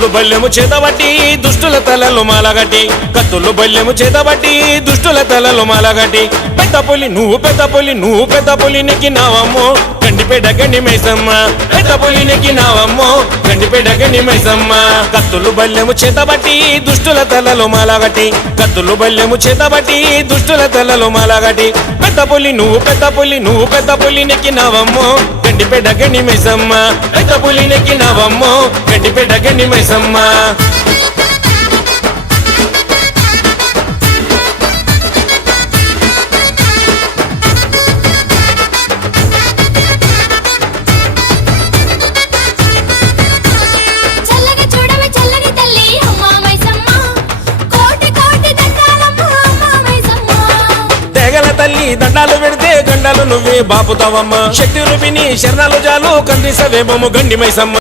కత్తులు బల్లెము చేతబట్టి దుష్టుల తలలు మాలగట్టి కత్తులు బల్లెము చేతబట్టి దుష్టుల తలలు మాలగట్టి పెద్ద పులి నువ్వు పెద్ద పులి నెక్కినావమ్మో గండిపేట గండి మైసమ్మ పెద్ద పులి నెక్కినావమ్మో గండిపేట గండి మైసమ్మ కత్తులు బల్లెము చేతబట్టి దుష్టుల తలలు మాలగట్టి కత్తులు బల్లెము చేతబట్టి దుష్టుల తలలు మాలగట్టి పెద్ద పులి నువ్వు పెద్ద పులి నెక్కినావమ్మో గండిపేట గండి మైసమ్మ పెద్ద పులి నెక్కినావమ్మో గండిపేట గండి మైసమ్మ తల్లి దండాలు పెడితే గండాలు నువ్వే బాపుతావమ్మ శక్తి రూపిణి శరణాలు జాలు కందిసవేమము గండి మైసమ్మ